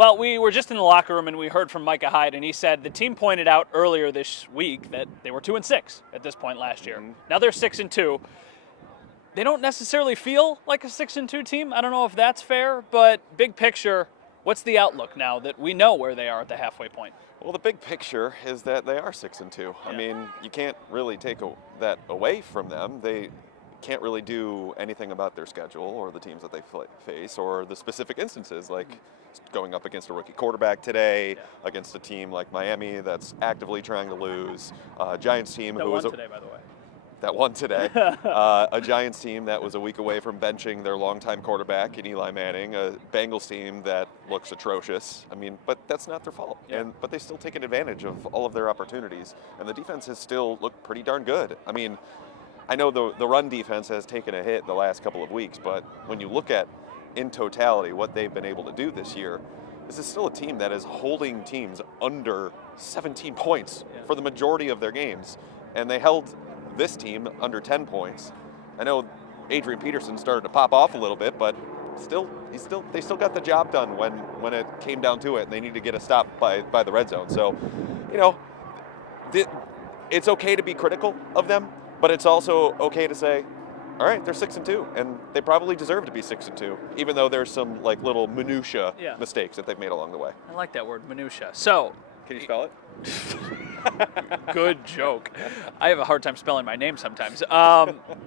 Well, we were just in the locker room and we heard from Micah Hyde, and he said the team pointed out earlier this week that they were 2-6 at this point last year. Mm-hmm. Now they're 6-2. They don't necessarily feel like a 6-2 team. I don't know if that's fair, but big picture, what's the outlook now that we know where they are at the halfway point? Well, the big picture is that they are 6-2. Yeah. I mean, you can't really take that away from them. They can't really do anything about their schedule or the teams that they face or the specific instances, like going up against a rookie quarterback today, against a team like Miami that's actively trying to lose, a Giants team That who won was today, by the way. that won today, a Giants team that was a week away from benching their longtime quarterback in Eli Manning, a Bengals team that looks atrocious. I mean, but that's not their fault. Yeah. But they've still taken advantage of all of their opportunities, and the defense has still looked pretty darn good. I mean, I know the run defense has taken a hit the last couple of weeks, but when you look at in totality what they've been able to do this year, this is still a team that is holding teams under 17 points for the majority of their games, and they held this team under 10 points. I know Adrian Peterson started to pop off a little bit, but they still got the job done when it came down to it, and they need to get a stop by the red zone. So, it's okay to be critical of them, but it's also okay to say, all right, they're 6-2, and they probably deserve to be 6-2, even though there's some like little minutia mistakes that they've made along the way. I like that word, minutia. So, can you spell it? Good joke. I have a hard time spelling my name sometimes.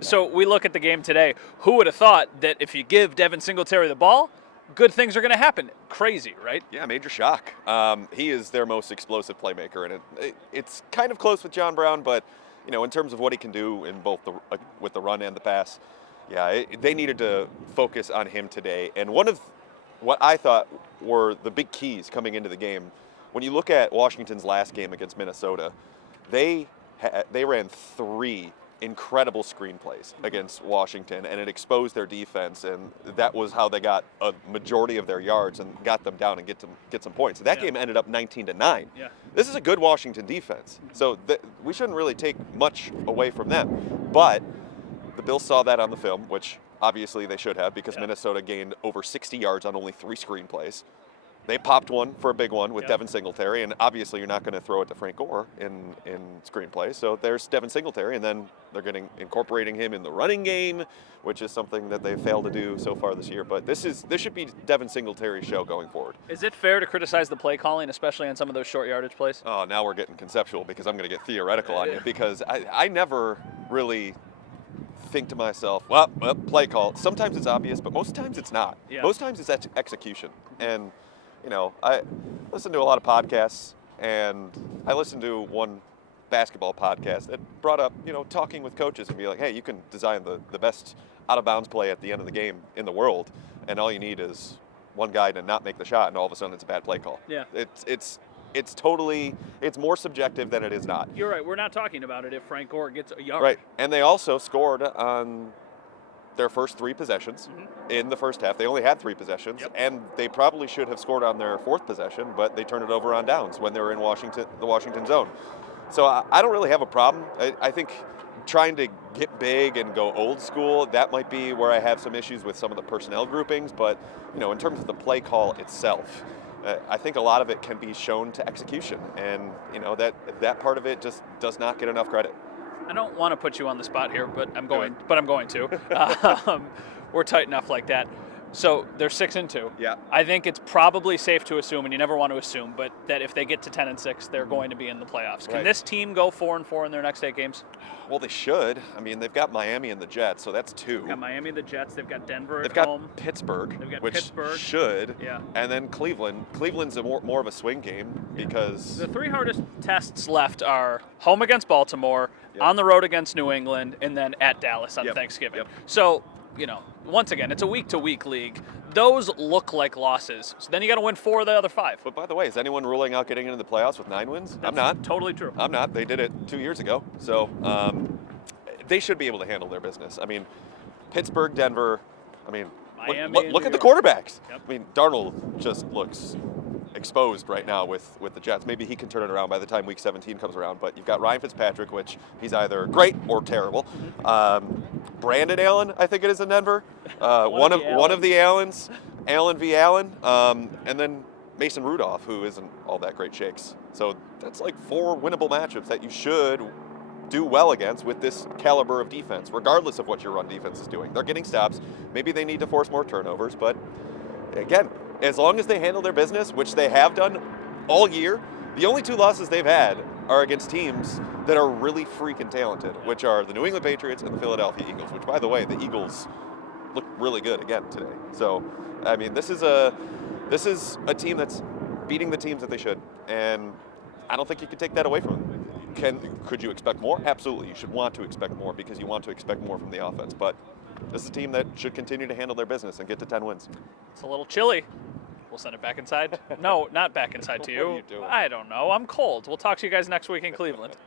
So we look at the game today. Who would have thought that if you give Devin Singletary the ball, good things are going to happen? Crazy, right? Yeah, major shock. He is their most explosive playmaker, and it's kind of close with John Brown, but in terms of what he can do in both with the run and the pass, they needed to focus on him today. And one of what I thought were the big keys coming into the game, when you look at Washington's last game against Minnesota, they ran 3 incredible screenplays against Washington, and it exposed their defense, and that was how they got a majority of their yards and got them down and get some points. That game ended up 19-9. Yeah. This is a good Washington defense, so we shouldn't really take much away from them. But the Bills saw that on the film, which obviously they should have, because Minnesota gained over 60 yards on only 3 screenplays. They popped one for a big one with Devin Singletary, and obviously you're not going to throw it to Frank Gore in screenplay. So there's Devin Singletary, and then they're incorporating him in the running game, which is something that they've failed to do so far this year. But this should be Devin Singletary's show going forward. Is it fair to criticize the play calling, especially on some of those short yardage plays? Oh, now we're getting conceptual because I'm going to get theoretical on you, because I never really think to myself, well, play call. Sometimes it's obvious, but most times it's not. Yeah. Most times it's execution. And I listen to a lot of podcasts, and I listened to one basketball podcast that brought up, talking with coaches and be like, hey, you can design the best out-of-bounds play at the end of the game in the world, and all you need is one guy to not make the shot, and all of a sudden it's a bad play call. Yeah. It's more subjective than it is not. You're right. We're not talking about it if Frank Gore gets a yard. Right. And they also scored on their first 3 possessions in the first half. They only had 3 possessions, and they probably should have scored on their 4th possession, but they turned it over on downs when they were in the Washington zone. So I don't really have a problem. I think trying to get big and go old school, that might be where I have some issues with some of the personnel groupings, but in terms of the play call itself, I think a lot of it can be shown to execution, and that part of it just does not get enough credit. I don't want to put you on the spot here, but I'm going to. We're tight enough like that. So they're 6-2. Yeah. I think it's probably safe to assume, and you never want to assume, but that if they get to 10-6, they're going to be in the playoffs. Can this team go 4-4 in their next 8 games? Well, they should. I mean, they've got Miami and the Jets, so that's 2. They've got Miami and the Jets. They've got Denver at home. home. They've got Pittsburgh, which Pittsburgh. should. Yeah. And then Cleveland. Cleveland's more of a swing game because the 3 hardest tests left are home against Baltimore, on the road against New England, and then at Dallas on Thanksgiving. Yep. So, once again, it's a week-to-week league. Those look like losses. So then you got to win 4 of the other 5. But by the way, is anyone ruling out getting into the playoffs with 9 wins? That's I'm not. Totally true. I'm not. They did it 2 years ago. So they should be able to handle their business. I mean, Pittsburgh, Denver, Miami, look at the quarterbacks. Yep. I mean, Darnold just looks exposed right now with the Jets. Maybe he can turn it around by the time Week 17 comes around. But you've got Ryan Fitzpatrick, which he's either great or terrible. Brandon Allen, I think it is in Denver. One of the Allens, Allen v. Allen. And then Mason Rudolph, who isn't all that great shakes. So that's like 4 winnable matchups that you should do well against with this caliber of defense, regardless of what your run defense is doing. They're getting stops. Maybe they need to force more turnovers, but again, as long as they handle their business, which they have done all year, the only 2 losses they've had are against teams that are really freaking talented, which are the New England Patriots and the Philadelphia Eagles, which, by the way, the Eagles look really good again today. So, I mean, this is a team that's beating the teams that they should, and I don't think you can take that away from them. Could you expect more? Absolutely. You should want to expect more because you want to expect more from the offense. But this is a team that should continue to handle their business and get to 10 wins. It's a little chilly. We'll send it back inside. No, not back inside to you. What are you doing? I don't know. I'm cold. We'll talk to you guys next week in Cleveland.